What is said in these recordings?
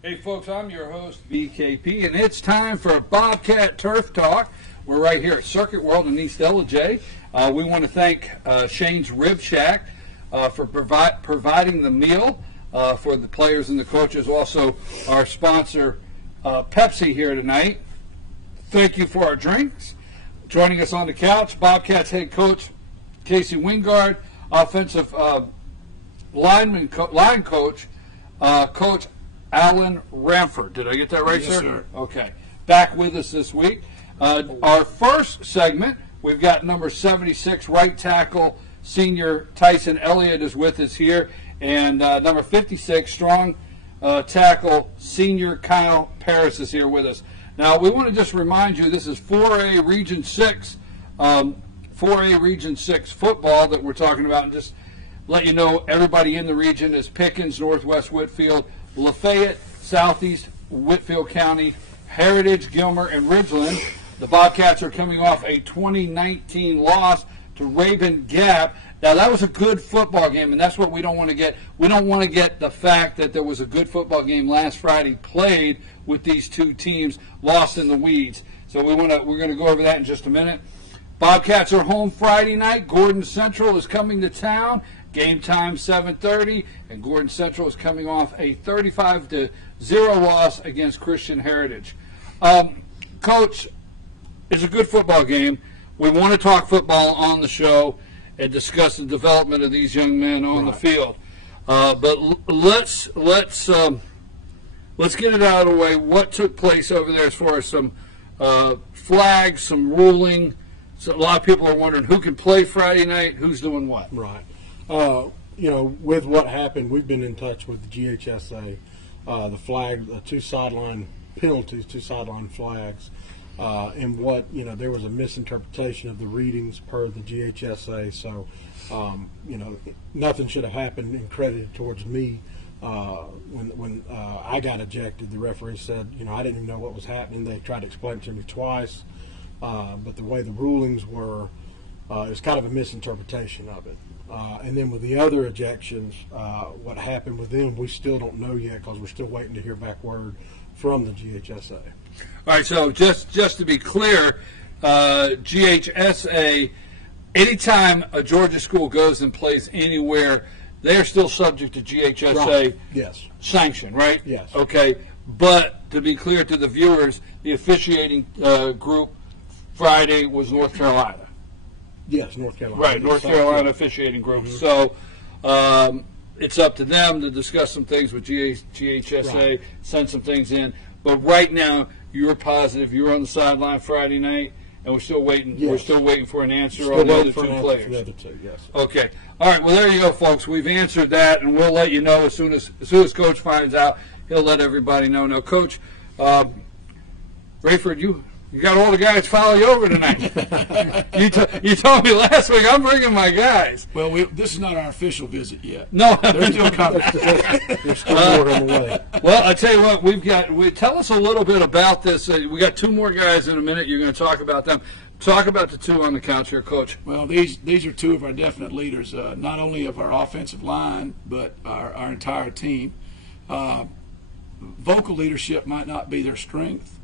Hey folks, I'm your host BKP, and it's time for Bobcat Turf Talk. We're right here at Circuit World in East LJ. We want to thank Shane's Rib Shack for providing the meal for the players and the coaches. Also, our sponsor Pepsi here tonight. Thank you for our drinks. Joining us on the couch, Bobcats head coach Coach Wingard, offensive line coach Coach Alan Ramford. Did I get that right, yes, sir? Okay. Back with us this week. Our first segment, we've got number 76 right tackle senior Tyson Elliott is with us here, and number 56 strong tackle senior Kyle Paris is here with us. Now we want to just remind you this is 4A Region 6 football that we're talking about, and just let you know everybody in the region is Pickens, Northwest Whitfield, Lafayette, Southeast Whitfield County, Heritage, Gilmer, and Ridgeland. The Bobcats are coming off a 2019 loss to Rabun Gap. Now, that was a good football game, and that's what we don't want to get. We don't want to get the fact that there was a good football game last Friday played with these two teams lost in the weeds. So we're going to go over that in just a minute. Bobcats are home Friday night. Gordon Central is coming to town. Game time 7:30, and Gordon Central is coming off a 35-0 loss against Christian Heritage. Coach, it's a good football game. We want to talk football on the show and discuss the development of these young men on the field. But let's get it out of the way. What took place over there as far as some flags, some ruling? So a lot of people are wondering who can play Friday night, who's doing what. Right. With what happened, we've been in touch with the GHSA, the flag, two sideline penalties, two sideline flags, and there was a misinterpretation of the readings per the GHSA. So, nothing should have happened and credited towards me. When I got ejected, the referee said, I didn't even know what was happening. They tried to explain it to me twice, but the way the rulings were, it was kind of a misinterpretation of it. And then with the other ejections, what happened with them, we still don't know yet because we're still waiting to hear back word from the GHSA. All right, so just to be clear, GHSA, anytime a Georgia school goes and plays anywhere, they are still subject to GHSA sanction, right? Yes. Okay, but to be clear to the viewers, the officiating group Friday was North Carolina. Yes, North Carolina. Right, North Carolina officiating group. Mm-hmm. So it's up to them to discuss some things with GHSA, send some things in. But right now, you're positive. You're on the sideline Friday night, and we're still waiting. Yes. We're still waiting for an answer on the other two players. For the other two, yes. Okay. All right. Well, there you go, folks. We've answered that, and we'll let you know as soon as Coach finds out. He'll let everybody know. Now, Coach, Rayford, you got all the guys follow you over tonight. You told me last week I'm bringing my guys. Well, this is not our official visit yet. No, they're still coming. They're still more on the way. Well, I tell you what, tell us a little bit about this. We got two more guys in a minute. You're going to talk about them. Talk about the two on the couch here, Coach. Well, these are two of our definite leaders, not only of our offensive line, but our entire team. Vocal leadership might not be their strength,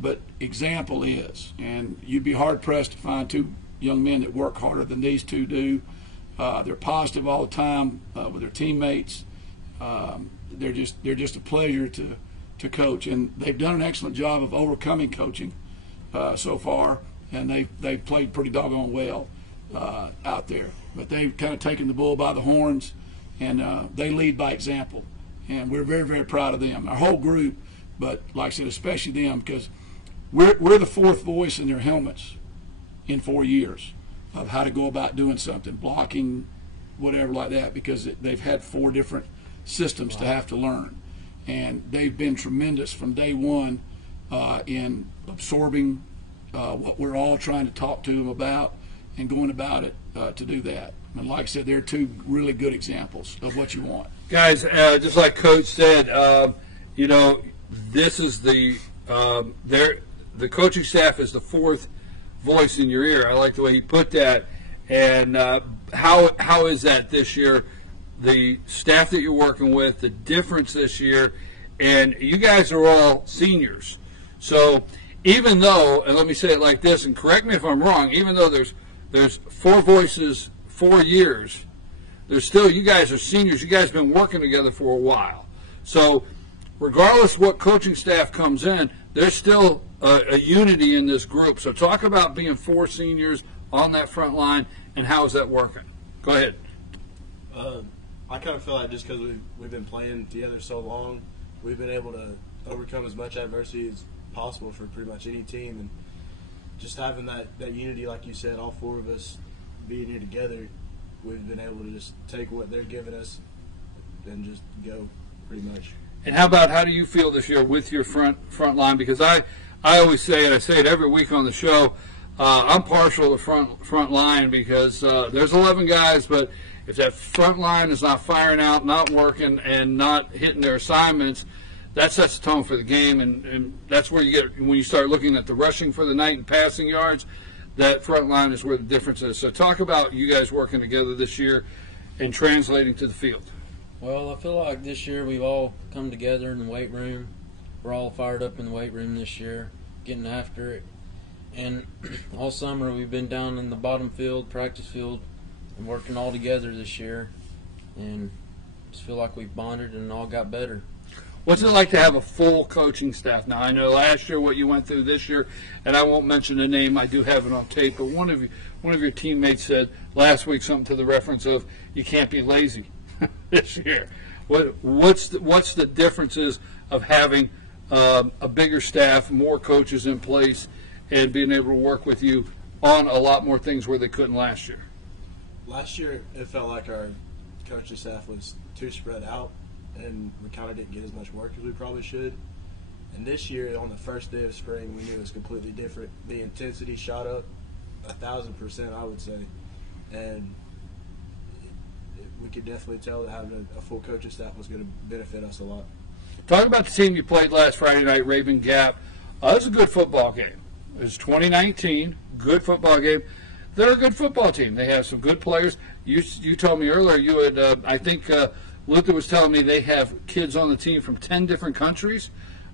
but example is, and you'd be hard-pressed to find two young men that work harder than these two do. They're positive all the time with their teammates. They're just a pleasure to coach, and they've done an excellent job of overcoming coaching so far, and they've played pretty doggone well out there. But they've kind of taken the bull by the horns, and they lead by example, and we're very, very proud of them. Our whole group, but like I said, especially them, because we're the fourth voice in their helmets in 4 years of how to go about doing something, blocking, whatever like that, because they've had 4 different systems to have to learn. And they've been tremendous from day one in absorbing what we're all trying to talk to them about and going about it to do that. And like I said, they're two really good examples of what you want. Guys, just like Coach said, this is the coaching staff is the fourth voice in your ear. I like the way he put that. And how is that this year? The staff that you're working with, the difference this year, and you guys are all seniors. So even though, and let me say it like this, and correct me if I'm wrong, even though there's 4 voices, 4 years, there's still, you guys are seniors. You guys have been working together for a while. So regardless what coaching staff comes in, there's still a unity in this group. So talk about being 4 seniors on that front line, and how is that working? Go ahead. I kind of feel like just because we've been playing together so long, we've been able to overcome as much adversity as possible for pretty much any team. And just having that unity, like you said, all 4 of us being here together, we've been able to just take what they're giving us and just go pretty much. And how do you feel this year with your front line? Because I always say, and I say it every week on the show, I'm partial to front line because there's 11 guys, but if that front line is not firing out, not working, and not hitting their assignments, that sets the tone for the game, and that's where you get, when you start looking at the rushing for the night and passing yards, that front line is where the difference is. So talk about you guys working together this year and translating to the field. Well, I feel like this year we've all come together in the weight room. We're all fired up in the weight room this year, getting after it. And all summer we've been down in the bottom field, practice field, and working all together this year. And just feel like we've bonded and all got better. What's it like to have a full coaching staff? Now, I know last year what you went through this year, and I won't mention the name. I do have it on tape. But one of your teammates said last week something to the reference of, you can't be lazy this year. What's the differences of having a bigger staff, more coaches in place, and being able to work with you on a lot more things where they couldn't last year? Last year, it felt like our coaching staff was too spread out, and we kind of didn't get as much work as we probably should. And this year, on the first day of spring, we knew it was completely different. The intensity shot up 1,000%, I would say. And we could definitely tell that having a full coaching staff was going to benefit us a lot. Talk about the team you played last Friday night, Raven Gap. It was a good football game. It was 2019, good football game. They're a good football team. They have some good players. You told me earlier you had, I think Luther was telling me they have kids on the team from 10 different countries.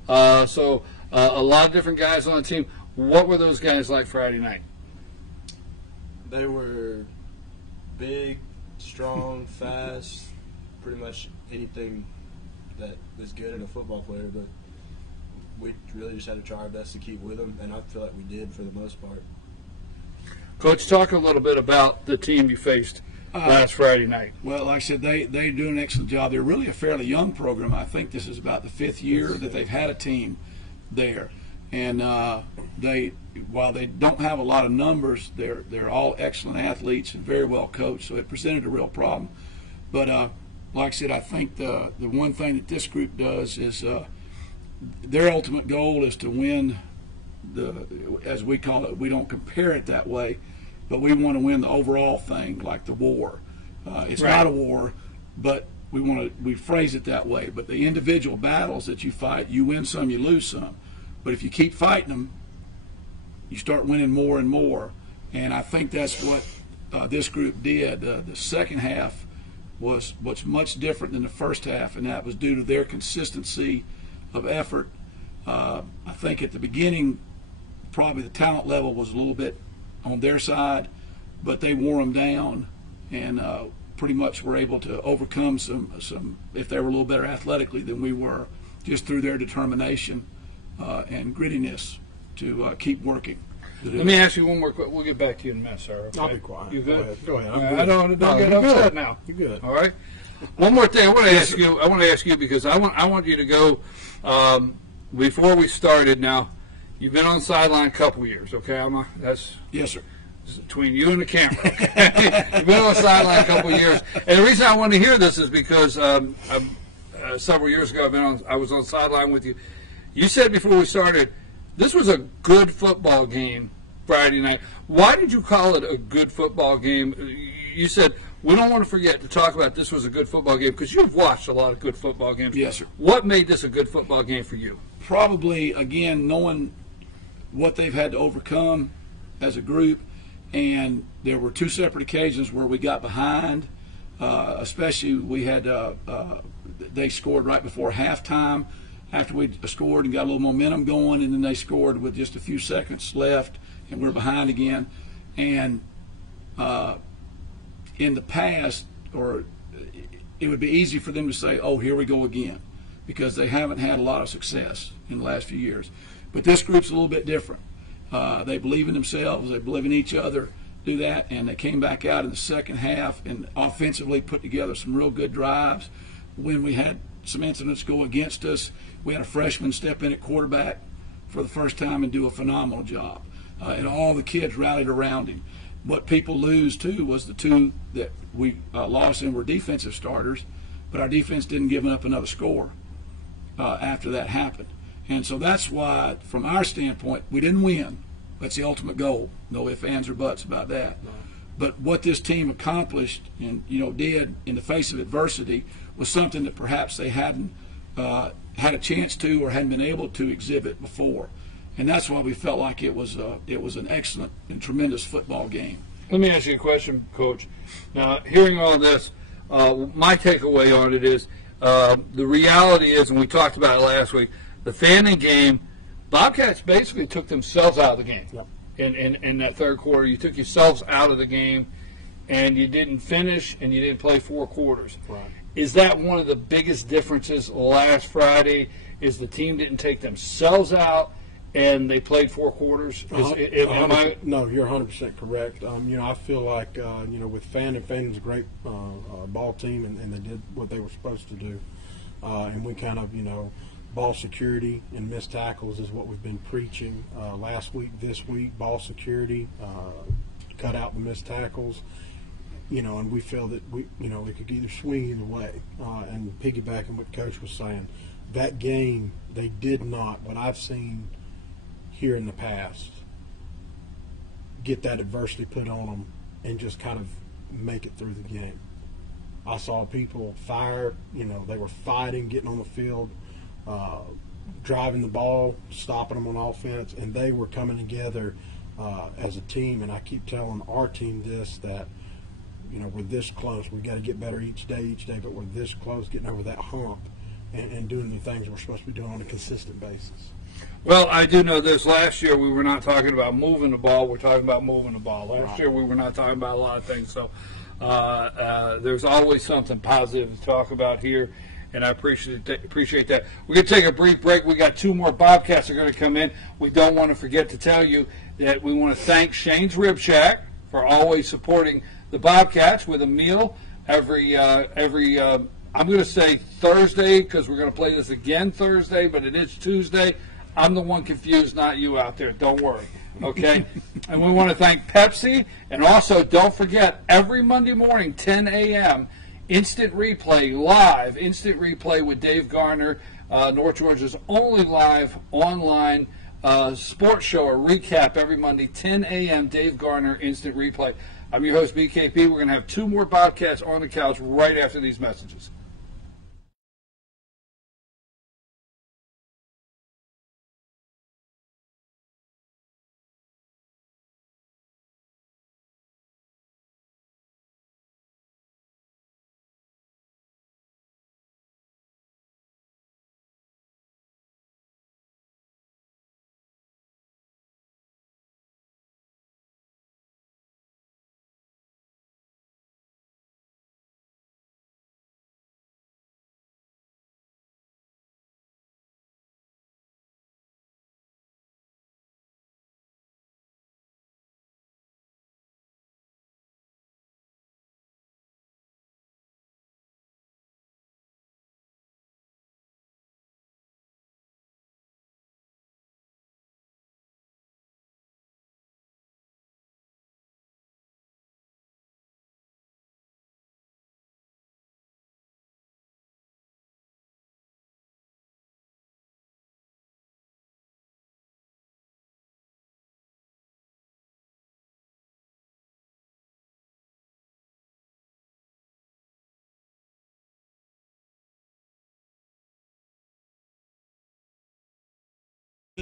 So a lot of different guys on the team. What were those guys like Friday night? They were big, strong, fast, pretty much anything that is good in a football player, but we really just had to try our best to keep with them, and I feel like we did for the most part. Coach, talk a little bit about the team you faced last Friday night. Well, like I said, they do an excellent job. They're really a fairly young program. I think this is about the 5th year that they've had a team there. And while they don't have a lot of numbers, they're all excellent athletes and very well coached, so it presented a real problem. But like I said, I think the one thing that this group does is their ultimate goal is to win as we call it, we don't compare it that way, but we want to win the overall thing, like the war. It's right. Not a war, but we phrase it that way. But the individual battles that you fight, you win some, you lose some. But if you keep fighting them, you start winning more and more. And I think that's what this group did. The second half was much different than the first half, and that was due to their consistency of effort. I think at the beginning, probably the talent level was a little bit on their side, but they wore them down and pretty much were able to overcome some if they were a little better athletically than we were, just through their determination and grittiness to keep working. Let me ask you one more question. We'll get back to you in a minute, sir. Okay? I'll be quiet. You good? Go ahead. I don't get upset now. You're good. All right. One more thing I want to ask you. I want to ask you because I want you to go before we started. Now, you've been on the sideline a couple years. Okay, that's yes, sir. Between you and the camera. Okay? You've been on the sideline a couple years, and the reason I want to hear this is because several years ago I was on the sideline with you. You said before we started, this was a good football game Friday night. Why did you call it a good football game? You said, we don't want to forget to talk about this was a good football game because you've watched a lot of good football games. Yes, sir. What made this a good football game for you? Probably, again, knowing what they've had to overcome as a group, and there were 2 separate occasions where we got behind, especially we had they scored right before halftime, after we scored and got a little momentum going, and then they scored with just a few seconds left, and we're behind again. And in the past, or it would be easy for them to say, oh, here we go again, because they haven't had a lot of success in the last few years. But this group's a little bit different. They believe in themselves, they believe in each other, do that, and they came back out in the second half and offensively put together some real good drives. When we had some incidents go against us, we had a freshman step in at quarterback for the first time and do a phenomenal job. And all the kids rallied around him. What people lose, too, was the two that we lost and were defensive starters, but our defense didn't give up another score after that happened. And so that's why, from our standpoint, we didn't win. That's the ultimate goal. No ifs, ands, or buts about that. No. But what this team accomplished and did in the face of adversity was something that perhaps they hadn't had a chance to or hadn't been able to exhibit before. And that's why we felt like it was an excellent and tremendous football game. Let me ask you a question, Coach. Now, hearing all this, my takeaway on it is the reality is, and we talked about it last week, the Fannin game, Bobcats basically took themselves out of the game. Yep. In that third quarter. You took yourselves out of the game, and you didn't finish, and you didn't play 4 quarters. Right. Is that one of the biggest differences last Friday, is the team didn't take themselves out, and they played 4 quarters? No, you're 100% correct. I feel like, with Fannon's a great ball team, and they did what they were supposed to do. And we kind of, ball security and missed tackles is what we've been preaching last week, this week. Ball security, cut out the missed tackles, and we feel that it could either swing either way. And piggybacking what Coach was saying, that game, they did not, what I've seen here in the past, get that adversity put on them and just kind of make it through the game. I saw people fire, they were fighting, getting on the field, driving the ball, stopping them on offense, and they were coming together as a team. And I keep telling our team this, that we're this close. We've got to get better each day, but we're this close, getting over that hump and doing the things we're supposed to be doing on a consistent basis. Well, I do know this. Last year we were not talking about moving the ball. We're talking about moving the ball. Last year we were not talking about a lot of things. So there's always something positive to talk about here, and I appreciate that. We're going to take a brief break. We got 2 more Bobcats that are going to come in. We don't want to forget to tell you that we want to thank Shane's Rib Shack for always supporting the Bobcats with a meal every I'm going to say Thursday, because we're going to play this again Thursday, but it is Tuesday. I'm the one confused, not you out there. Don't worry. Okay? And we want to thank Pepsi. And also, don't forget, every Monday morning, 10 a.m., instant replay, live, instant replay with Dave Garner, North Georgia's only live online sports show, a recap every Monday, 10 a.m., Dave Garner, instant replay. I'm your host, BKP. We're going to have 2 more Bobcats on the couch right after these messages.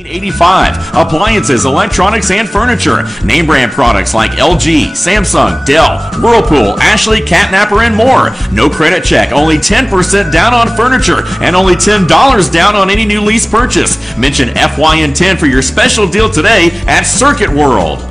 $85. Appliances, electronics, and furniture. Name brand products like LG, Samsung, Dell, Whirlpool, Ashley, Catnapper, and more. No credit check, only 10% down on furniture, and only $10 down on any new lease purchase. Mention FYN10 for your special deal today at Circuit World.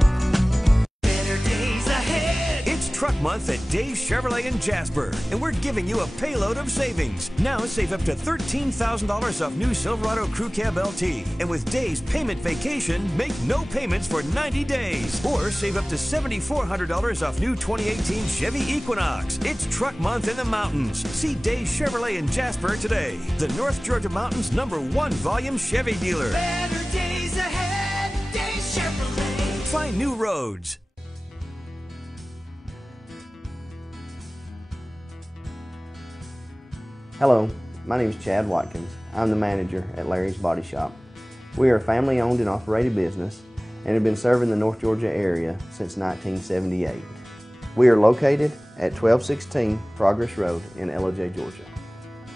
Truck Month at Dave's Chevrolet in Jasper, and we're giving you a payload of savings. Now save up to $13,000 off new Silverado Crew Cab LT, and with Dave's Payment Vacation, make no payments for 90 days, or save up to $7,400 off new 2018 Chevy Equinox. It's Truck Month in the mountains. See Dave's Chevrolet in Jasper today, the North Georgia Mountains #1 volume Chevy dealer. Better days ahead, Dave's Chevrolet. Find new roads. Hello, my name is Chad Watkins. I'm the manager at Larry's Body Shop. We are a family-owned and operated business and have been serving the North Georgia area since 1978. We are located at 1216 Progress Road in LOJ, Georgia.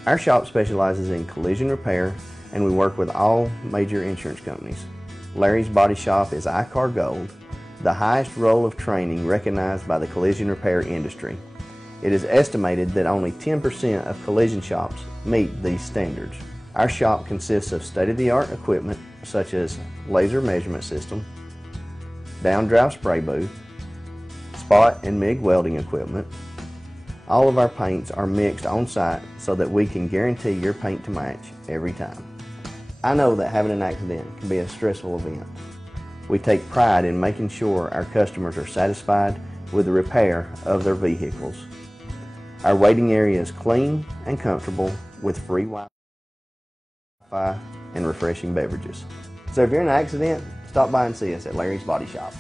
Our shop specializes in collision repair, and we work with all major insurance companies. Larry's Body Shop is ICAR Gold, the highest role of training recognized by the collision repair industry. It is estimated that only 10% of collision shops meet these standards. Our shop consists of state-of-the-art equipment such as laser measurement system, down-drive spray booth, spot and MIG welding equipment. All of our paints are mixed on-site so that we can guarantee your paint to match every time. I know that having an accident can be a stressful event. We take pride in making sure our customers are satisfied with the repair of their vehicles. Our waiting area is clean and comfortable with free Wi-Fi and refreshing beverages. So if you're in an accident, stop by and see us at Larry's Body Shop.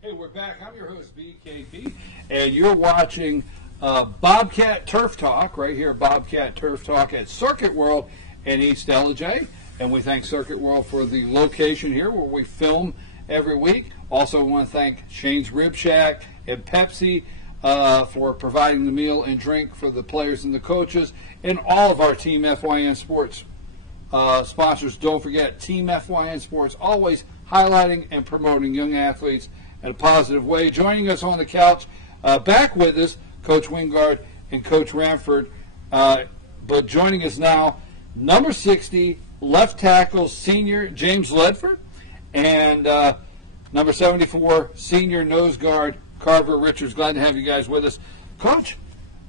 Hey, we're back. I'm your host, BKP, and you're watching Bobcat Turf Talk right here, Bobcat Turf Talk at Circuit World in East LJ. And we thank Circuit World for the location here where we film every week. Also, we want to thank Shane's Rib Shack and Pepsi for providing the meal and drink for the players and the coaches, and all of our Team FYN Sports sponsors. Don't forget, Team FYN Sports, always highlighting and promoting young athletes in a positive way. Joining us on the couch, back with us, Coach Wingard and Coach Ramford. But joining us now, number 60, left tackle, senior James Ledford, and number 74, senior nose guard, Carver Richards. Glad to have you guys with us. Coach,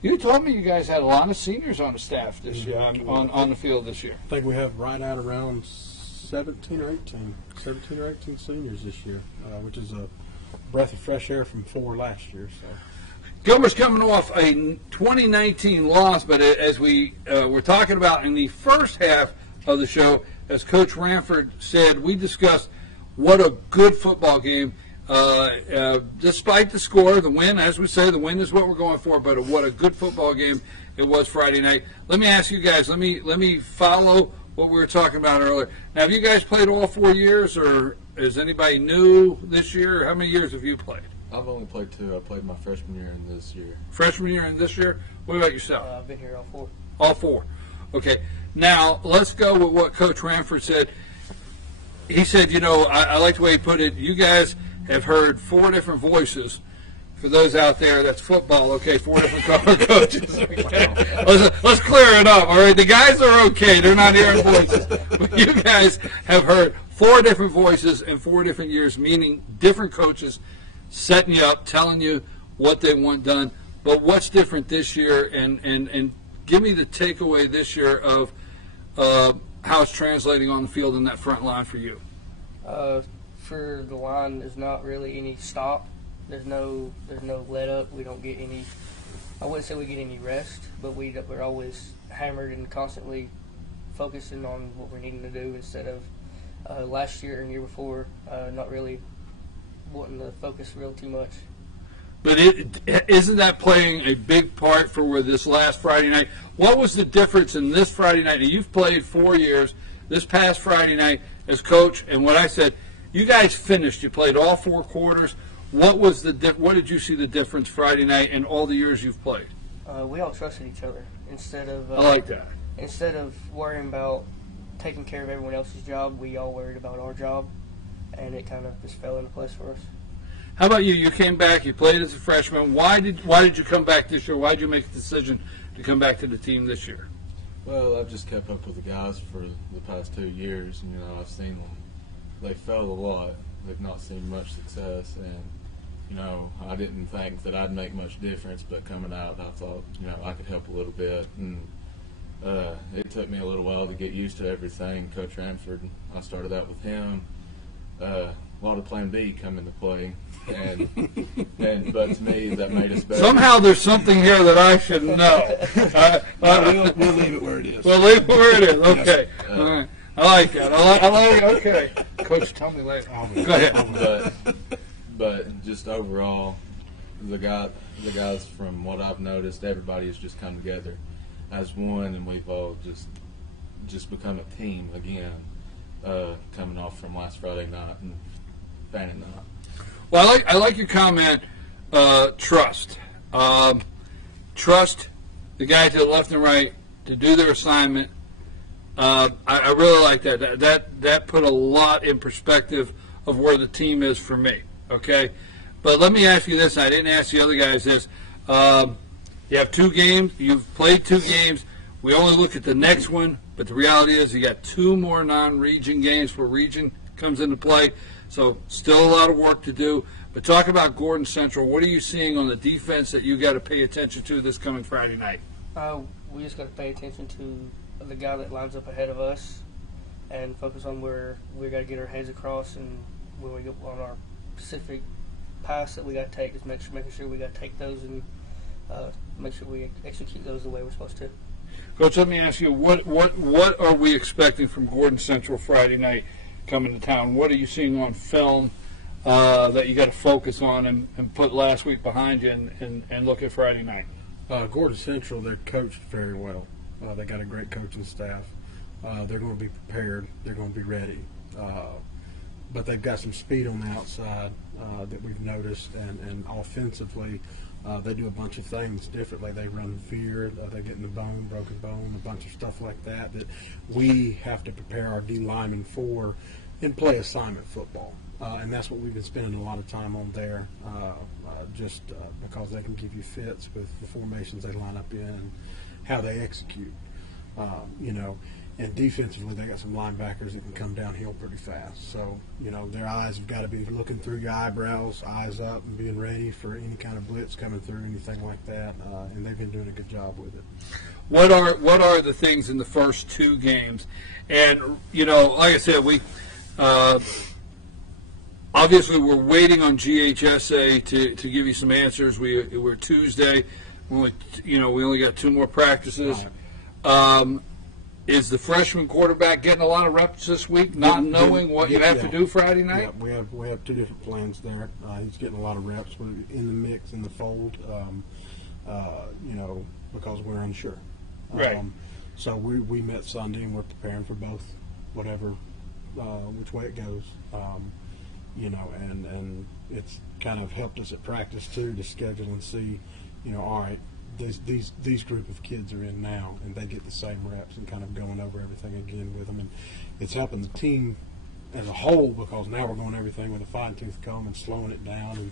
you told me you guys had a lot of seniors on the staff this year, on the field this year. I think we have right at around 17 or 18 seniors this year, which is a breath of fresh air from 4 last year. So Gilmer's coming off a 2019 loss, but as we were talking about in the first half of the show, as Coach Ramford said, we discussed what a good football game, despite the score, the win, as we say, the win is what we're going for, but what a good football game it was Friday night. Let me ask you guys, let me follow what we were talking about earlier. Now, have you guys played all 4 years, or is anybody new this year? How many years have you played? I've only played 2. I played my freshman year and this year. Freshman year and this year? What about yourself? I've been here all 4. All 4. Okay. Now, let's go with what Coach Ramford said. He said, you know, I like the way he put it, you guys have heard 4 different voices. For those out there, that's football, okay, 4 different color coaches. Okay. Let's clear it up, all right? The guys are okay. They're not hearing voices. But you guys have heard 4 different voices in 4 different years, meaning different coaches setting you up, telling you what they want done. But what's different this year, and give me the takeaway this year of how it's translating on the field in that front line for you. For the line, there's not really any stop. There's no let up. We don't get any I wouldn't say we get any rest, but we're always hammered and constantly focusing on what we're needing to do instead of last year and year before not really wanting to focus real too much. But isn't that playing a big part for where this last Friday night? What was the difference in this Friday night? Now, you've played 4 years. This past Friday night as coach, and what I said, you guys finished. You played all 4 quarters. What was what did you see the difference Friday night in all the years you've played? We all trusted each other instead of. I like that. Instead of worrying about taking care of everyone else's job, we all worried about our job, and it kind of just fell into place for us. How about you? You came back. You played as a freshman. Why did you come back this year? Why did you make the decision to come back to the team this year? Well, I've just kept up with the guys for the past 2 years, and I've seen them. They failed a lot. They've not seen much success, and I didn't think that I'd make much difference. But coming out, I thought I could help a little bit, and it took me a little while to get used to everything. Coach Ranford, I started out with him. A lot of Plan B come into play, but to me that made us better. Somehow there's something here that I should know. We'll leave it where it is. We'll leave it where it is. Okay. Yes. All right. I like that. I like. Okay. Coach, tell me later. Go ahead. But just overall, the guys from what I've noticed, everybody has just come together as one, and we've all just become a team again. Coming off from last Friday night and Fanning night. Well, I like your comment. Trust the guy to the left and right to do their assignment. I really like that. That put a lot in perspective of where the team is for me. Okay, but let me ask you this. I didn't ask the other guys this. You have 2 games. You've played 2 games. We only look at the next one, but the reality is you got 2 more non-region games where region comes into play. So still a lot of work to do. But talk about Gordon Central. What are you seeing on the defense that you got to pay attention to this coming Friday night? We just got to pay attention to the guy that lines up ahead of us and focus on where we got to get our heads across, and when we get on our specific pass that we got to take, just making sure we got to take those and make sure we execute those the way we're supposed to. Coach, let me ask you, what are we expecting from Gordon Central Friday night coming to town? What are you seeing on film that you got to focus on and put last week behind you and look at Friday night? Gordon Central, they're coached very well. They got a great coaching staff. They're going to be prepared. They're going to be ready. But they've got some speed on the outside that we've noticed, and offensively, they do a bunch of things differently. They run veer, they get in the broken bone, a bunch of stuff like that we have to prepare our D linemen for and play assignment football. And that's what we've been spending a lot of time on there, because they can give you fits with the formations they line up in and how they execute. And defensively, they got some linebackers that can come downhill pretty fast. So, their eyes have got to be looking through your eyebrows, eyes up, and being ready for any kind of blitz coming through, anything like that. And they've been doing a good job with it. What are the things in the first 2 games? And, like I said, we obviously we're waiting on GHSA to give you some answers. We're Tuesday. We only got 2 more practices. Right. Is the freshman quarterback getting a lot of reps this week, not knowing what you have to do Friday night? Yeah, we have 2 different plans there. He's getting a lot of reps. We're in the mix, in the fold, because we're unsure. Right. So we met Sunday, and we're preparing for both, whatever, which way it goes. And it's kind of helped us at practice too to schedule and see, all right, these group of kids are in now, and they get the same reps and kind of going over everything again with them, and it's helping the team as a whole, because now we're going everything with a fine-tooth comb and slowing it down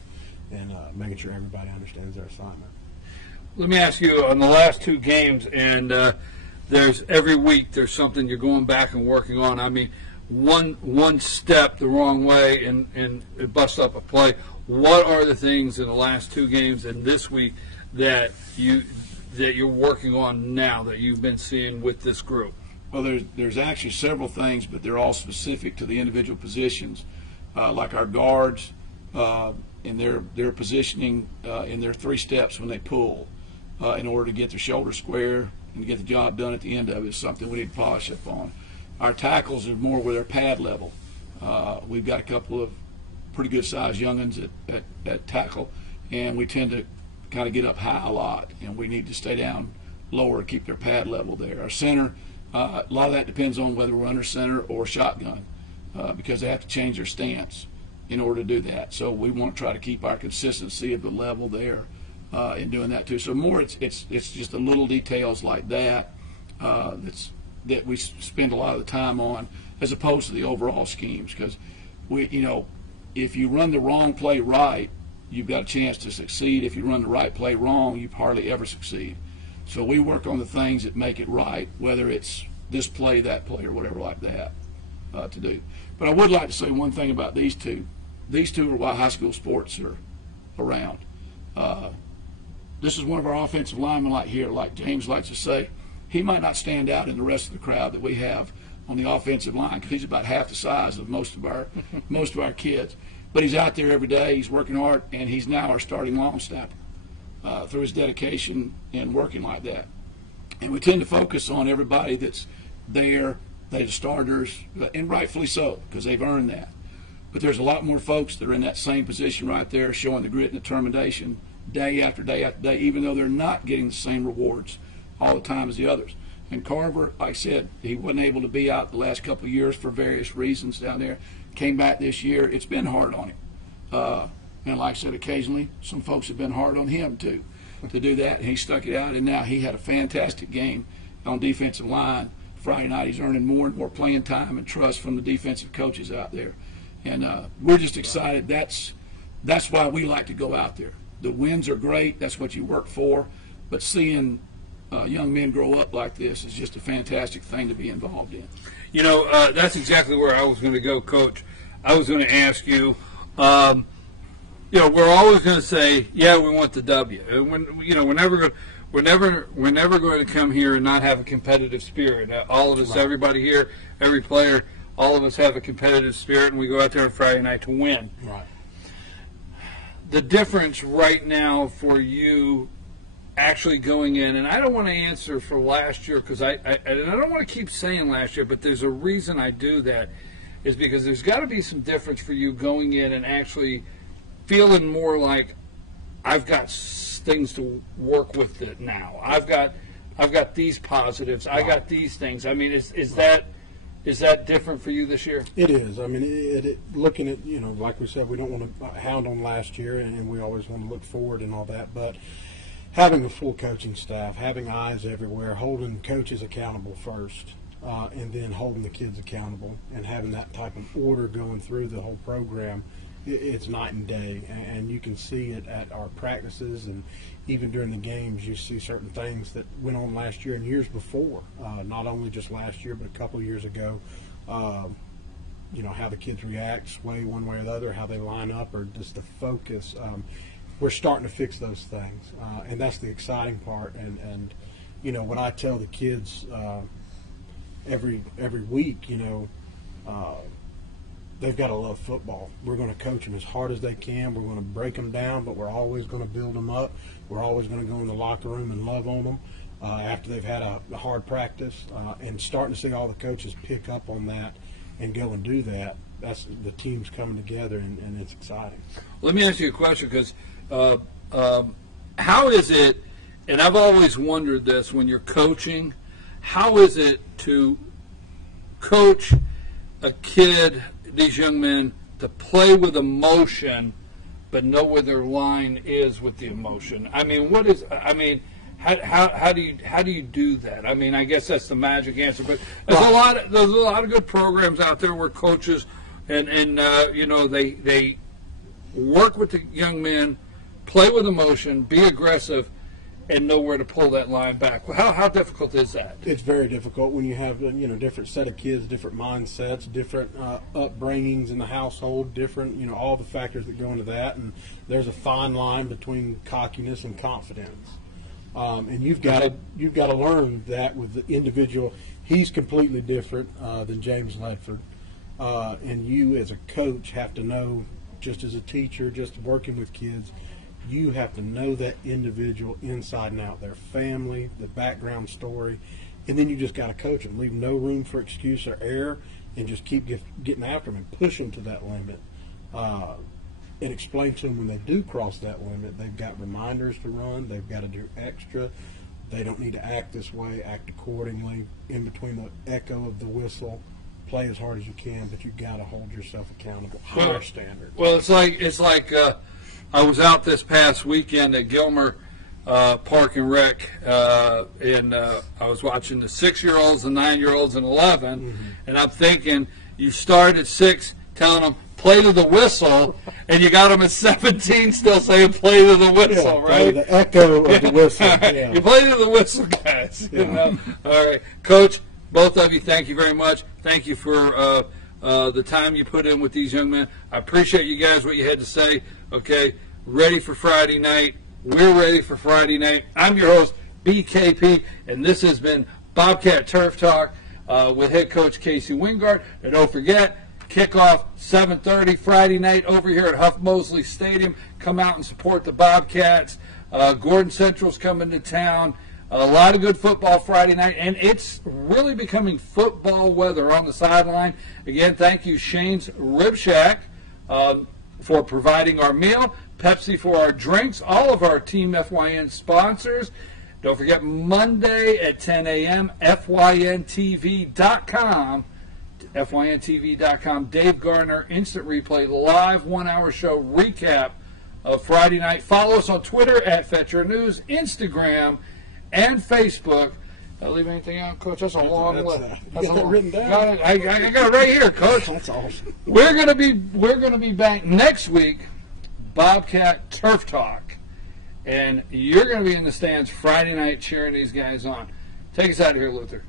and making sure everybody understands their assignment. Let me ask you, on the last 2 games, and there's every week there's something you're going back and working on. I mean, one step the wrong way and it busts up a play. What are the things in the last 2 games and this week that you're working on now that you've been seeing with this group? Well, there's actually several things, but they're all specific to the individual positions, like our guards in their positioning in their 3 steps when they pull. in order to get their shoulders square and to get the job done at the end of it is something we need to polish up on. Our tackles are more with our pad level. We've got a couple of pretty good sized youngins at tackle, and we tend to kind of get up high a lot, and we need to stay down lower to keep their pad level there. Our center, a lot of that depends on whether we're under center or shotgun, because they have to change their stance in order to do that. So we want to try to keep our consistency of the level there in doing that too. So more, it's just the little details like that that we spend a lot of the time on, as opposed to the overall schemes. Because if you run the wrong play right, you've got a chance to succeed. If you run the right play wrong, you hardly ever succeed. So we work on the things that make it right, whether it's this play, that play, or whatever like that to do. But I would like to say one thing about these two. These two are why high school sports are around. This is one of our offensive linemen like James likes to say. He might not stand out in the rest of the crowd that we have on the offensive line because he's about half the size of most of our kids. But he's out there every day. He's working hard, and he's now our starting long snapper through his dedication and working like that. And we tend to focus on everybody that's there, they're the starters, and rightfully so, because they've earned that. But there's a lot more folks that are in that same position right there, showing the grit and determination day after day after day, even though they're not getting the same rewards all the time as the others. And Carver, like I said, he wasn't able to be out the last couple of years for various reasons down there. Came back this year. It's been hard on him. And like I said, occasionally some folks have been hard on him too to do that. And he stuck it out, and now he had a fantastic game on defensive line Friday night. He's earning more and more playing time and trust from the defensive coaches out there. And we're just excited. That's why we like to go out there. The wins are great. That's what you work for. But seeing young men grow up like this is just a fantastic thing to be involved in. That's exactly where I was going to go, Coach. I was going to ask you, we're always going to say, yeah, we want the W. And we're never going to come here and not have a competitive spirit. All of us, right. Everybody here, every player, all of us have a competitive spirit, and we go out there on Friday night to win. Right. The difference right now for you actually going in, and I don't want to answer for last year because I don't want to keep saying last year, but there's a reason I do that, is because there's got to be some difference for you going in and actually feeling more like I've got things to work with it now. I've got these positives. I got these things. I mean, is that different for you this year? It is. I mean, looking at, like we said, we don't want to hound on last year, and we always want to look forward and all that, but having a full coaching staff, having eyes everywhere, holding coaches accountable first, and then holding the kids accountable, and having that type of order going through the whole program, it's night and day. And you can see it at our practices, and even during the games, you see certain things that went on last year and years before, not only just last year, but a couple of years ago. How the kids react, sway one way or the other, how they line up, or just the focus. We're starting to fix those things, and that's the exciting part. And when I tell the kids every week, they've got to love football. We're going to coach them as hard as they can. We're going to break them down, but we're always going to build them up. We're always going to go in the locker room and love on them after they've had a hard practice, and starting to see all the coaches pick up on that and go and do that. That's the team's coming together, and it's exciting. Let me ask you a question, because how is it, and I've always wondered this, when you're coaching, how is it to coach a kid, these young men, to play with emotion but know where their line is with the emotion? I mean, how do you do that? I mean, I guess that's the magic answer, but there's a lot of good programs out there where coaches and they work with the young men, play with emotion, be aggressive, and know where to pull that line back. How difficult is that? It's very difficult when you have different set of kids, different mindsets, different upbringings in the household, different all the factors that go into that, and there's a fine line between cockiness and confidence, and you've got to learn that with the individual. He's completely different than James Ledford, and you as a coach have to know, just as a teacher, just working with kids, You have to know that individual inside and out, their family, the background story, and then you just got to coach them. Leave no room for excuse or error, and just keep getting after them and push them to that limit. And explain to them when they do cross that limit, they've got reminders to run, they've got to do extra. They don't need to act this way, act accordingly. In between the echo of the whistle, play as hard as you can, but you've got to hold yourself accountable. Higher standard. Well, it's like I was out this past weekend at Gilmer Park and Rec, and I was watching the 6-year-olds, the 9-year-olds, and 11, and I'm thinking, you start at 6 telling them, play to the whistle, and you got them at 17 still saying play to the whistle, right? The echo of the whistle. Yeah. You play to the whistle, guys. You know? All right. Coach, both of you, thank you very much. Thank you for the time you put in with these young men. I appreciate you guys, what you had to say. Okay, ready for Friday night. We're ready for Friday night. I'm your host, BKP, and this has been Bobcat Turf Talk with head coach Casey Wingard. And don't forget, kickoff 7:30 Friday night over here at Huff Mosley Stadium. Come out and support the Bobcats. Gordon Central's coming to town. A lot of good football Friday night, and it's really becoming football weather on the sideline. Again, thank you, Shane's Rib Shack, for providing our meal, Pepsi for our drinks, all of our Team FYN sponsors. Don't forget, Monday at 10 a.m., FYNTV.com. FYNTV.com. Dave Gardner, instant replay, live 1-hour show recap of Friday night. Follow us on Twitter at Fetcher News, Instagram, and Facebook. Did I leave anything out, Coach? That's a long list. That's all written down. I got it right here, Coach. That's awesome. We're gonna be back next week, Bobcat Turf Talk, and you're gonna be in the stands Friday night cheering these guys on. Take us out of here, Luther.